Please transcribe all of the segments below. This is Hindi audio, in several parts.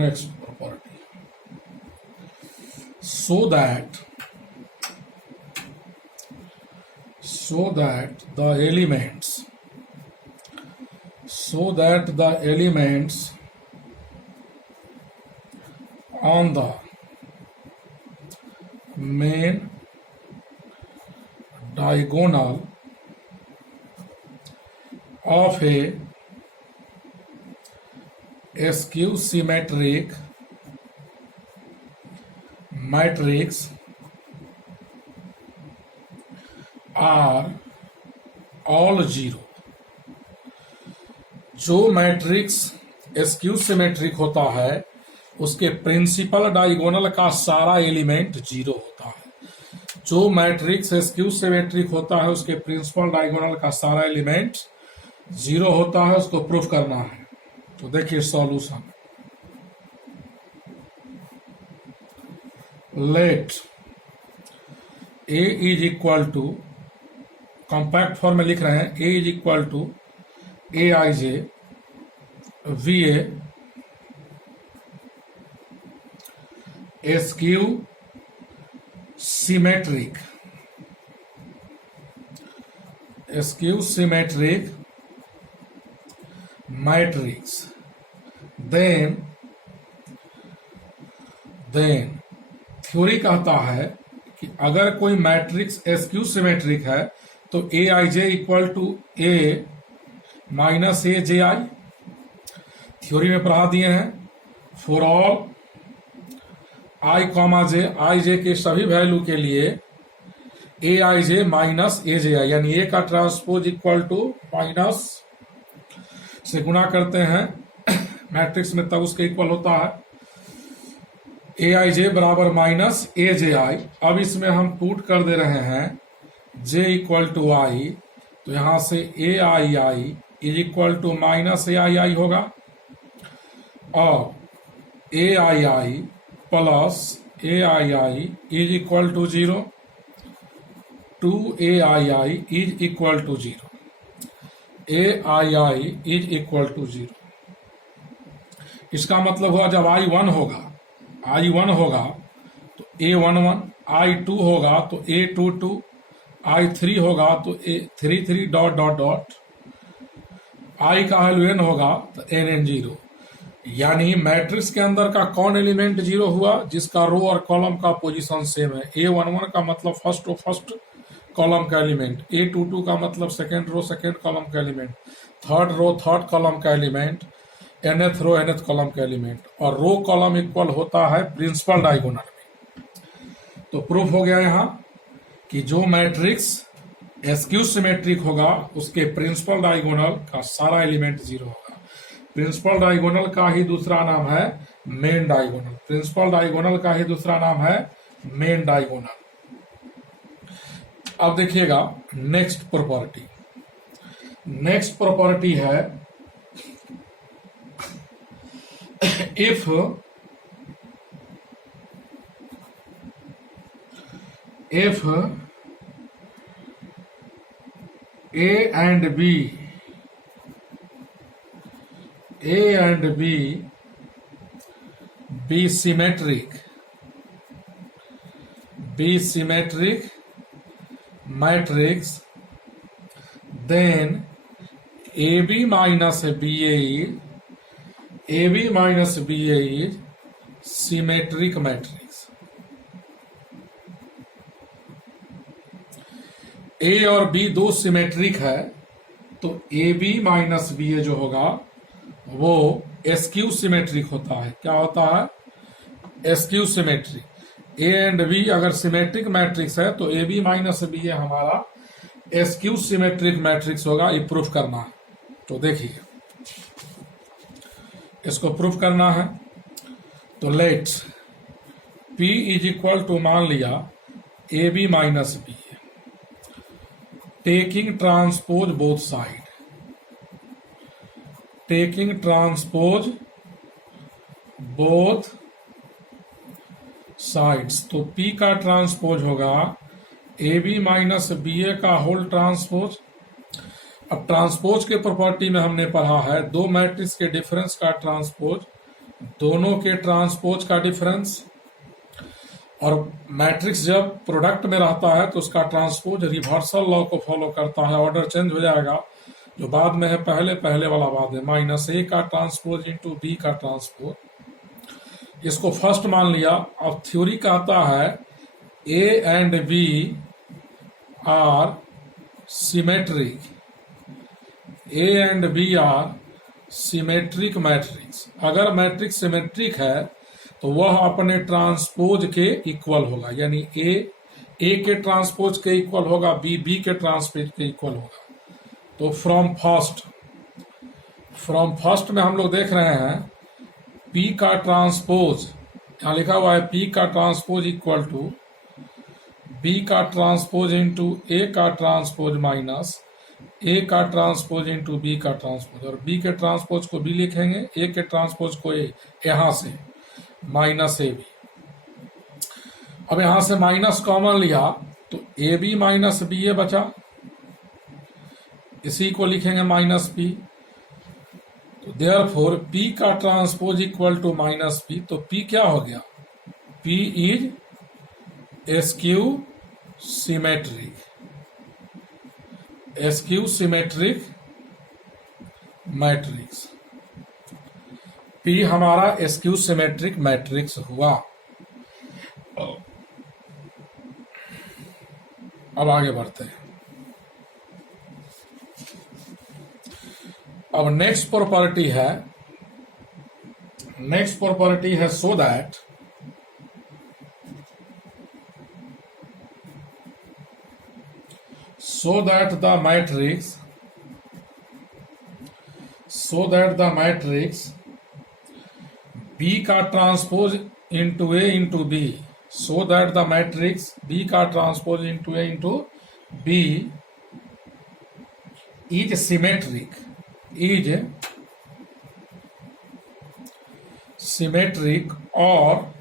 next property, so that the elements on the main diagonal of a skew symmetric matrix are all zero। जो मैट्रिक्स स्क्यू सिमेट्रिक होता है उसके प्रिंसिपल डायगोनल का सारा एलिमेंट जीरो होता है। जो मैट्रिक्स स्क्यू सिमेट्रिक होता है उसके प्रिंसिपल डायगोनल का सारा एलिमेंट जीरो होता है। उसको प्रूफ करना है। तो देखिए solution, let A is equal to, compact form में लिख रहे हैं, A is equal to A I J be a skew symmetric matrix, then theory कहता है कि अगर कोई मैट्रिक्स स्क्यू सिमेट्रिक है तो A I J equal to A minus A J I. Theory में पढ़ा दिए हैं, for all I comma J, I J के सभी वैल्यू के लिए ए I J minus A J आई, यानी ए का ट्रांसपोज इक्वल टू माइनस से गुणा करते हैं मैट्रिक्स में, तब उसके इक्वल होता है ए आई जे बराबर माइनस ए जे आई। अब इसमें हम पुट कर दे रहे हैं जे इक्वल टू आई, तो यहां से A I I is equal to minus A I I होगा, और A I I plus A I I is equal to zero, two A I I is equal to zero, A I I is equal to zero. इसका मतलब हुआ जब आई वन होगा तो A one one, I two होगा तो A two two, I three होगा तो A three three dot dot dot, आई का वैल्यू एन होगा तो एन एन जीरो। यानी मैट्रिक्स के अंदर का कौन एलिमेंट जीरो हुआ? जिसका रो और कॉलम का पोजीशन सेम है। ए वन वन का मतलब फर्स्ट कॉलम का एलिमेंट, ए टू टू का मतलब सेकेंड रो सेकेंड कॉलम का element, third row third column का element, nth row nth column का एलिमेंट, और रो कॉलम इक्वल होता है प्रिंसिपल डायगोनल में। तो प्रूफ हो गया यहां कि जो मैट्रिक्स स्क्यू सिमेट्रिक होगा उसके प्रिंसिपल डायगोनल का सारा एलिमेंट जीरो होगा। प्रिंसिपल डायगोनल का ही दूसरा नाम है मेन डायगोनल। प्रिंसिपल डायगोनल का ही दूसरा नाम है मेन डायगोनल। अब देखिएगा नेक्स्ट प्रॉपर्टी। नेक्स्ट प्रॉपर्टी है if A and B be symmetric matrix, then AB minus BA is symmetric matrix। ए और बी दो सिमेट्रिक है तो ए बी माइनस बी ए जो होगा वो एस्क्यू सिमेट्रिक होता है। क्या होता है? Skew symmetric. A and B अगर सिमेट्रिक मैट्रिक्स है तो A B minus B A हमारा एस्क्यू सिमेट्रिक मैट्रिक्स होगा। ये प्रूफ करना है। तो देखिए इसको प्रूफ करना है तो let P is equal to, मान लिया A B minus B, taking transpose both side, taking transpose both sides. तो P का ट्रांसपोज होगा A B minus B A का होल ट्रांसपोज। अब ट्रांसपोज के प्रॉपर्टी में हमने पढ़ा है दो मैट्रिक्स के डिफरेंस का ट्रांसपोज दोनों के ट्रांसपोज का डिफरेंस, और मैट्रिक्स जब प्रोडक्ट में रहता है तो उसका ट्रांसपोज रिवर्सल लॉ को फॉलो करता है, ऑर्डर चेंज हो जाएगा, जो बाद में है पहले पहले वाला बाद है, माइनस ए का ट्रांसपोज इंटू बी का ट्रांसपोज। इसको फर्स्ट मान लिया। अब थ्योरी कहता है A and B are symmetric, A and B are symmetric matrix. अगर मैट्रिक्स सिमेट्रिक है तो वह अपने ट्रांसपोज के इक्वल होगा, यानी ए के ट्रांसपोज के इक्वल होगा, बी के ट्रांसपोज के इक्वल होगा। तो फ्रॉम फर्स्ट में हम लोग देख रहे हैं पी का ट्रांसपोज, यहां लिखा हुआ है पी का ट्रांसपोज इक्वल टू बी का ट्रांसपोज इंटू ए का ट्रांसपोज माइनस ए का ट्रांसपोज इंटू बी का ट्रांसपोज, और बी के ट्रांसपोज को बी लिखेंगे, ए के ट्रांसपोज को ए, यहां से माइनस ए बी। अब यहां से माइनस कॉमन लिया तो A B minus B A बचा, इसी को लिखेंगे माइनस पी। तो देयरफॉर पी का transpose equal to minus P, तो पी क्या हो गया, P is skew symmetric, skew symmetric matrix. P हमारा एस्क्यू सिमेट्रिक मैट्रिक्स हुआ। अब आगे बढ़ते हैं। अब नेक्स्ट प्रॉपर्टी है so that the matrix B का transpose into A into B, so that the matrix B का transpose into A into B is symmetric और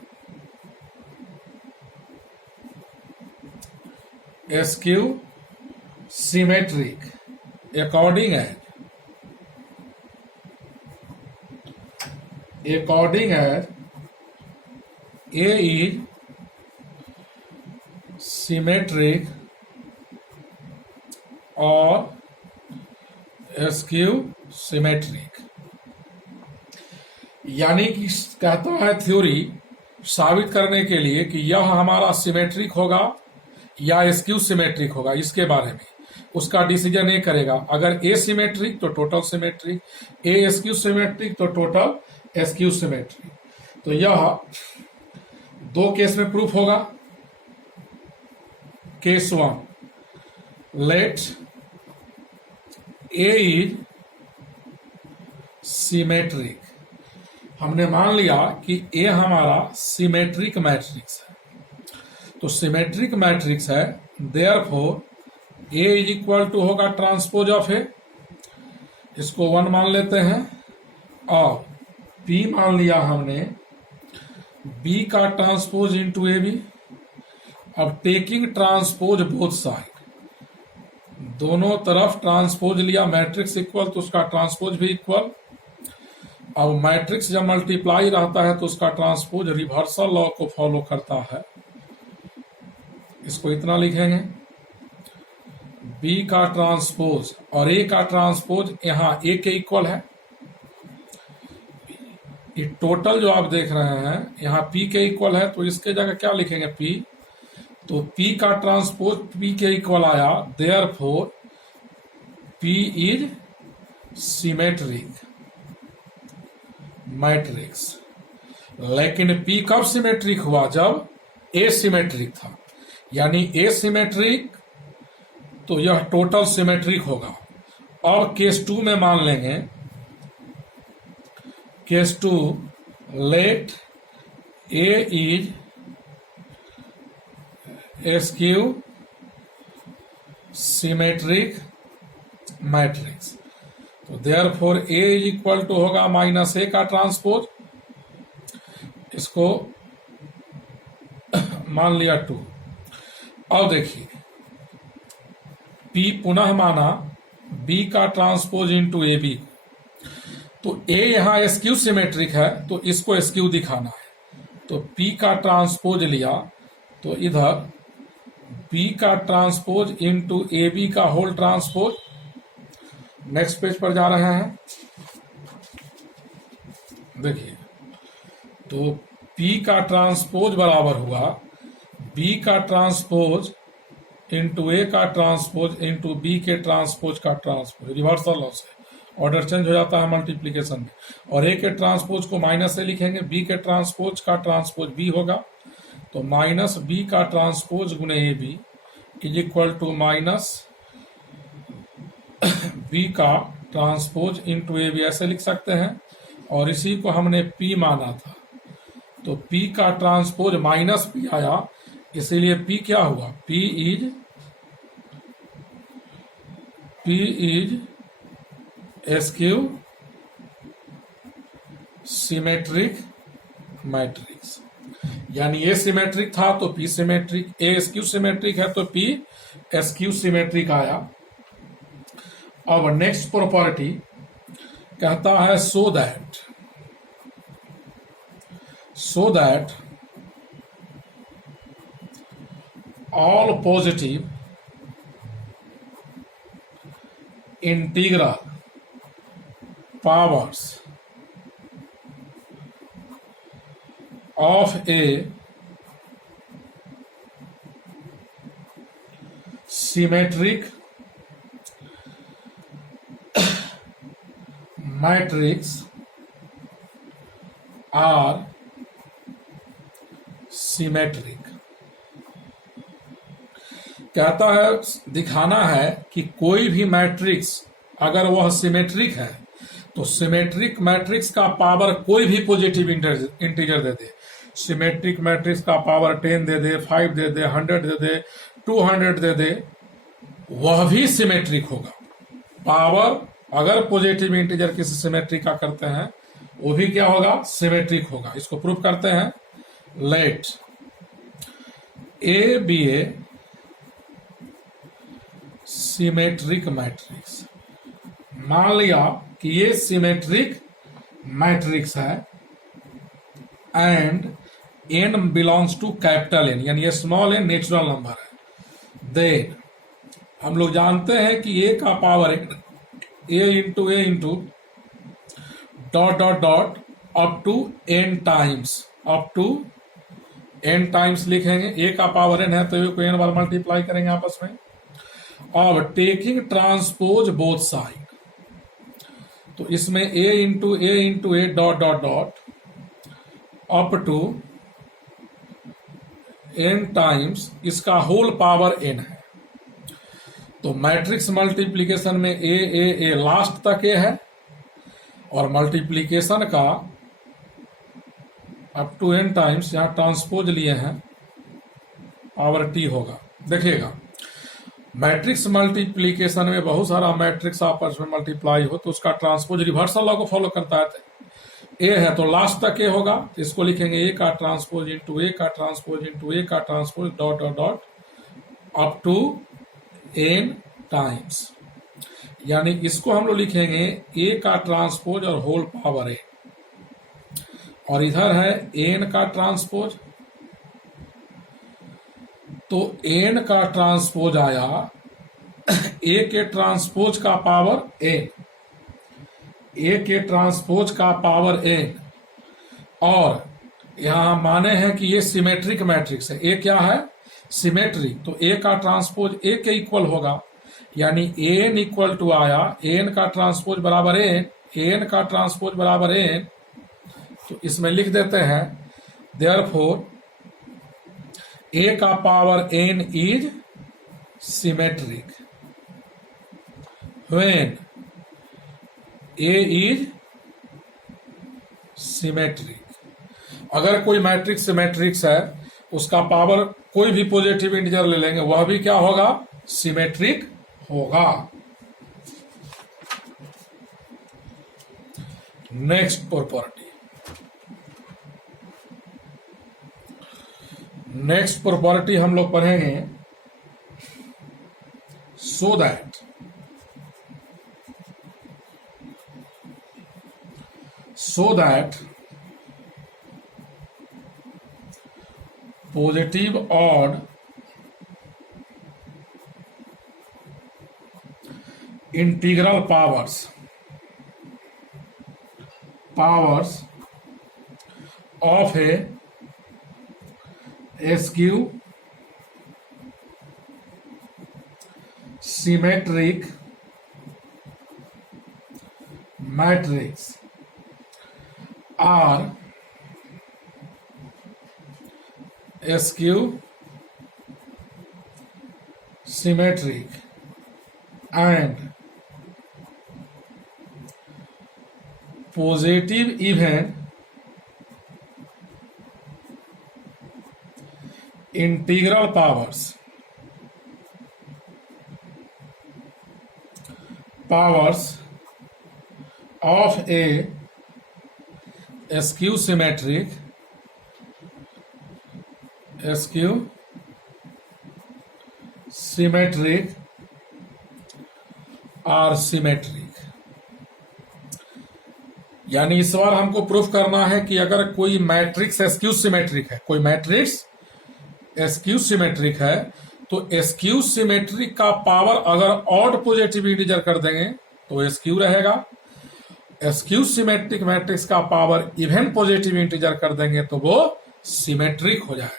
askew symmetric according as A is symmetric और skew symmetric। यानी कि कहता है थ्योरी साबित करने के लिए कि यह हमारा सिमेट्रिक होगा या एस्क्यू सिमेट्रिक होगा, इसके बारे में उसका डिसीजन ए करेगा। अगर ए सिमेट्रिक तो total symmetric, A skew symmetric तो टोटल एस्क्यू सिमेट्रिक। तो यह दो केस में प्रूफ होगा। Case 1, let A is symmetric. हमने मान लिया कि ए हमारा सिमेट्रिक मैट्रिक्स है, तो सिमेट्रिक मैट्रिक्स है, therefore A is equal to होगा ट्रांसपोज ऑफ ए, इसको 1 मान लेते हैं, और P मान लिया हमने B का ट्रांसपोज इंटू ए बी। अब टेकिंग ट्रांसपोज बोथ साइड, दोनों तरफ ट्रांसपोज लिया, मैट्रिक्स इक्वल तो उसका ट्रांसपोज भी इक्वल। अब मैट्रिक्स जब मल्टीप्लाई रहता है तो उसका ट्रांसपोज रिवर्सल लॉ को फॉलो करता है, इसको इतना लिखेंगे। B का ट्रांसपोज और A का ट्रांसपोज यहाँ A के इक्वल है, ये टोटल जो आप देख रहे हैं यहाँ P के इक्वल है, तो इसके जगह क्या लिखेंगे P, तो P का ट्रांसपोज P के इक्वल आया, therefore P is symmetric matrix. लेकिन P कब सिमेट्रिक हुआ, जब A सिमेट्रिक था, यानी A सिमेट्रिक तो यह टोटल सिमेट्रिक होगा। और केस 2 में मान लेंगे, case 2, let A is skew symmetric matrix, तो therefore A is equal to होगा माइनस A का ट्रांसपोज, इसको मान लिया 2। अब देखिए P पुनः माना B का ट्रांसपोज इंटू ए बी, तो ए यहां एसक्यू सिमेट्रिक है तो इसको एसक्यू दिखाना है, तो पी का ट्रांसपोज लिया तो इधर बी का ट्रांसपोज इंटू ए बी का होल ट्रांसपोज। नेक्स्ट पेज पर जा रहे हैं, देखिए तो पी का ट्रांसपोज बराबर हुआ बी का ट्रांसपोज इंटू ए का ट्रांसपोज इंटू बी के ट्रांसपोज का ट्रांसपोज, रिवर्सल लॉस है, ऑर्डर चेंज हो जाता है मल्टीप्लीकेशन में। और ए के ट्रांसपोज को माइनस से लिखेंगे, बी के ट्रांसपोज का ट्रांसपोज बी होगा, तो माइनस बी का ट्रांसपोज गुणे A B is equal to minus B का ट्रांसपोज इंटू ए बी, ऐसे लिख सकते हैं। और इसी को हमने पी माना था, तो पी का ट्रांसपोज माइनस पी आया, इसीलिए पी क्या हुआ, P is SQ symmetric matrix. यानी ए सिमेट्रिक था तो पी सिमेट्रिक, ए एसक्यू सिमेट्रिक है तो पी एसक्यू सिमेट्रिक आया। अब नेक्स्ट प्रॉपर्टी कहता है so that all positive integral powers of a symmetric matrix are symmetric। कहता है, दिखाना है कि कोई भी मैट्रिक्स अगर वह सिमेट्रिक है तो सिमेट्रिक मैट्रिक्स का पावर कोई भी पॉजिटिव इंटीजर दे दे, सिमेट्रिक मैट्रिक्स का पावर 10 दे दे, 5 दे दे, 100 दे दे, 200 दे दे, वह भी सिमेट्रिक होगा। पावर अगर पॉजिटिव इंटीजर किसी सिमेट्रिक का करते हैं वो भी क्या होगा, सिमेट्रिक होगा। इसको प्रूव करते हैं, let A be a symmetric matrix. मान लिया कि ये सिमेट्रिक मैट्रिक्स है and n belongs to capital N, यानी ये स्मॉल n नेचुरल नंबर है। देन हम लोग जानते हैं कि a का power a into dot dot dot up to n times लिखेंगे। a का पावर n है तो a को n बार मल्टीप्लाई करेंगे आपस में। अब टेकिंग ट्रांसपोज बोथ साइड, तो इसमें a into A dot dot dot up to n times, इसका होल पावर n है। तो मैट्रिक्स मल्टीप्लीकेशन में ए लास्ट तक a है और मल्टीप्लीकेशन का अप टू n टाइम्स, यहां ट्रांसपोज लिए हैं, पावर t होगा। देखिएगा मैट्रिक्स मल्टीप्लीकेशन में बहुत सारा मैट्रिक्स आपस में मल्टीप्लाई हो तो उसका ट्रांसपोज रिवर्सल लॉ को फॉलो करता है। ए है तो लास्ट तक ए होगा, इसको लिखेंगे ए का ट्रांसपोज इंटू ए का ट्रांसपोज इंटू ए का transpose dot dot dot up to n times, यानी इसको हम लोग लिखेंगे ए का ट्रांसपोज और होल पावर ए, और इधर है n का ट्रांसपोज, तो n का ट्रांसपोज आया a के ट्रांसपोज का पावर n, a के ट्रांसपोज का पावर n, और यहां माने हैं कि ये सिमेट्रिक मैट्रिक्स है। a क्या है, सिमेट्रिक, तो a का ट्रांसपोज a के इक्वल होगा, यानी n इक्वल टू आया n का ट्रांसपोज बराबर n का ट्रांसपोज बराबर n। तो इसमें लिख देते हैं देयरफॉर a का power n is symmetric when a is symmetric. अगर कोई मैट्रिक्स सिमेट्रिक्स है उसका पावर कोई भी पॉजिटिव इंटीजर ले लेंगे वह भी क्या होगा, सिमेट्रिक होगा। नेक्स्ट प्रॉपर्टी हम लोग पढ़ेंगे, so that so that positive odd integral powers of a skew symmetric matrix are skew symmetric and positive even integral powers of a skew symmetric are symmetric। यानी इस बार हमको प्रूफ करना है कि अगर कोई मैट्रिक्स एस्क्यू सिमेट्रिक है, कोई मैट्रिक्स एस्क्यू सिमेट्रिक है, तो एस्क्यू सिमेट्रिक का पावर अगर ऑड पॉजिटिव इंटीजर कर देंगे तो एस्क्यू रहेगा, एस्क्यू सिमेट्रिक मैट्रिक्स का पावर इवन पॉजिटिव इंटीजर कर देंगे तो वो सिमेट्रिक हो जाएगा।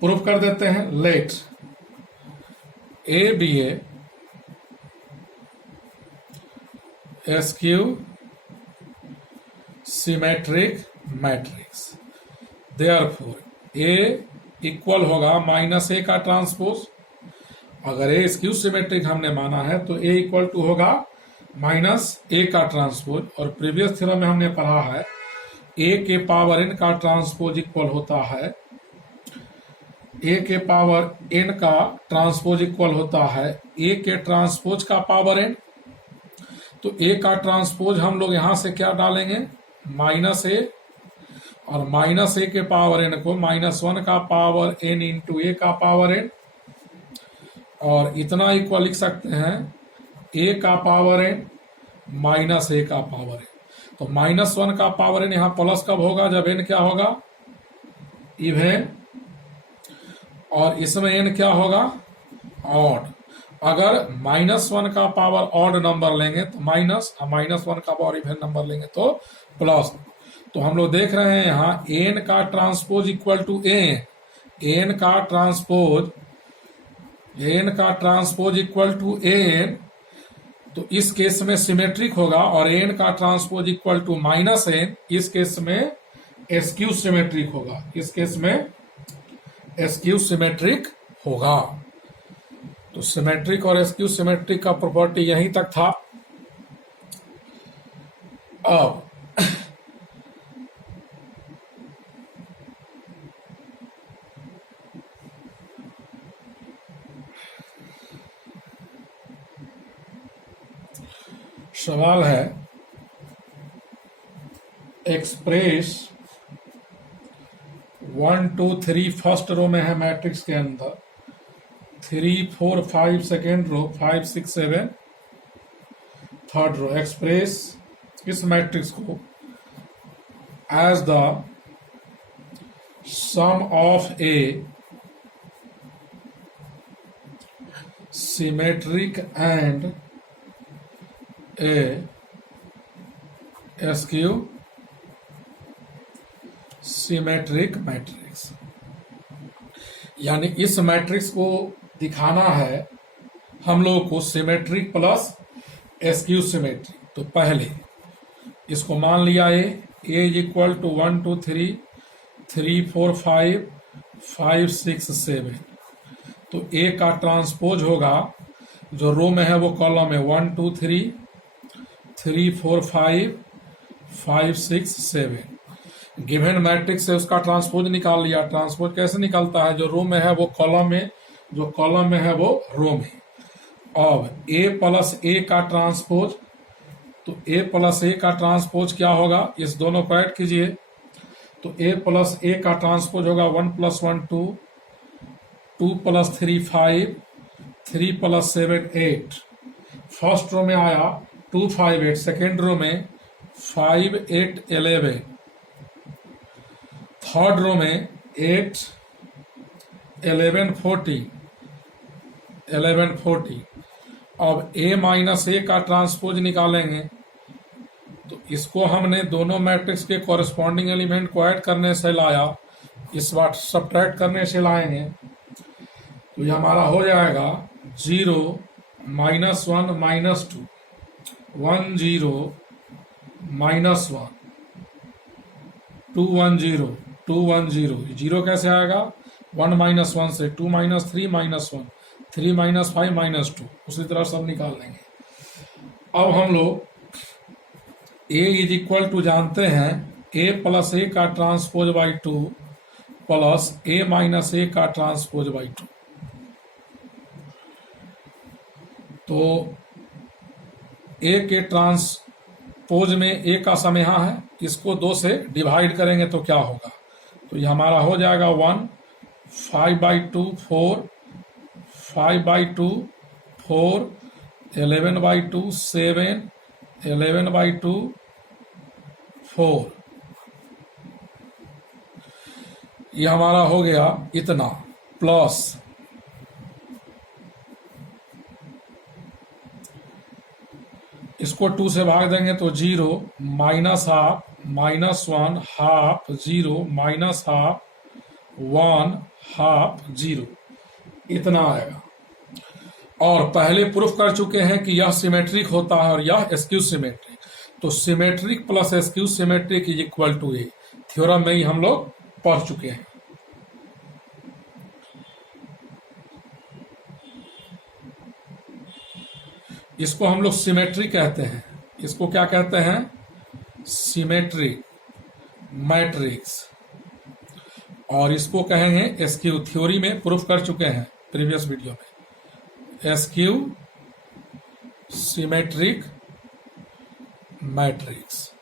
प्रूफ कर देते हैं। Let A be skew symmetric matrix, therefore A equal होगा माइनस ए का ट्रांसपोज। अगर ए स्क्यू सिमेट्रिक हमने माना है तो ए इक्वल टू होगा माइनस ए का ट्रांसपोज। और प्रीवियस थ्योरम में हमने पढ़ा है ए के पावर एन का ट्रांसपोज इक्वल होता है, ए के पावर एन का ट्रांसपोज इक्वल होता है ए के ट्रांसपोज का पावर एन। तो ए का ट्रांसपोज हम लोग यहां से क्या डालेंगे, माइनस ए, और माइनस ए के पावर एन को -1 का पावर एन इंटू ए का पावर एन, और इतना इक्वल लिख सकते हैं ए का पावर एन माइनस ए का पावर एन। तो -1 का पावर एन यहां प्लस कब होगा, जब एन क्या होगा, इवन, और इसमें एन क्या होगा, ऑड। अगर -1 का पावर ऑड नंबर लेंगे तो माइनस, -1 का पावर इवन नंबर लेंगे तो प्लस। तो हम लोग देख रहे हैं यहाँ एन का ट्रांसपोज इक्वल टू एन का ट्रांसपोज इक्वल टू एन, तो इस केस में सिमेट्रिक होगा, और एन का transpose equal to minus N, इस केस में एस्क्यू सिमेट्रिक होगा, इस केस में एस्क्यू सिमेट्रिक होगा। तो सिमेट्रिक और एस्क्यू सिमेट्रिक का प्रॉपर्टी यहीं तक था। अब सवाल है, एक्सप्रेस 1 2 3 फर्स्ट रो में है मैट्रिक्स के अंदर, 3 4 5 second row, 5 6 7 third row. Express इस मैट्रिक्स को as the sum of a symmetric and a skew symmetric matrix. यानी इस मैट्रिक्स को दिखाना है हम लोगों को सिमेट्रिक प्लस एस्क्यू सिमेट्रिक। तो पहले इसको मान लिया ए इक्वल टू 1 2 3 3 4 5 5 6 7। तो ए का ट्रांसपोज होगा, जो रो में है वो कॉलम है, 1 2 3 3 4 5 5 6 7। गिवन मैट्रिक्स से उसका ट्रांसपोज निकाल लिया। ट्रांसपोज कैसे निकलता है, जो रो में है वो कॉलम में, जो कॉलम में है वो रो में। अब ए प्लस ए का ट्रांसपोज, तो ए प्लस ए का ट्रांसपोज क्या होगा, इस दोनों को ऐड कीजिए। तो ए प्लस ए का ट्रांसपोज होगा 1 + 1 2, 2 + 3 5, 3 + 7 8। फर्स्ट रो में आया 2 5 8, सेकेंड रो में 5 8 11, थर्ड रो में 8 11 40। अब a माइनस ए का ट्रांसपोज निकालेंगे, तो इसको हमने दोनों मैट्रिक्स के कॉरेस्पॉन्डिंग एलिमेंट को ऐड करने से लाया, इस बार सब्ट्रैक्ट करने से लाएंगे, तो ये हमारा हो जाएगा 0 -1 -2 1 0 -1 2 1 0 2 1 0। जीरो कैसे आएगा? 1 - 1 से 2 - 3 - 1 3 - 5 - 2, उसी तरह सब निकाल लेंगे। अब हम लोग a इज इक्वल टू जानते हैं a प्लस ए का transpose by 2 plus a minus A का ट्रांसपोज बाई 2। तो a के ट्रांसपोज में a का सम यहाँ है, इसको 2 से डिवाइड करेंगे तो क्या होगा? तो ये हमारा हो जाएगा 1 5/2 4 5/2 4 11/2 7 11/2 4। ये हमारा हो गया इतना, प्लस इसको 2 से भाग देंगे तो 0 -1/2 -1 हाफ 0 -1/2 1/2 0, इतना आएगा। और पहले प्रूफ कर चुके हैं कि यह सिमेट्रिक होता है और यह एस्क्यू सिमेट्रिक, तो symmetric plus skew symmetric is equal to A, theorem में ही हम लोग पढ़ चुके हैं। इसको हम लोग सिमेट्री कहते हैं, इसको क्या कहते हैं? सिमेट्रिक मैट्रिक्स, और इसको कहेंगे एस्क्यू। थ्योरी में प्रूफ कर चुके हैं प्रीवियस वीडियो में, एस्क्यू सिमेट्रिक मैट्रिक्स।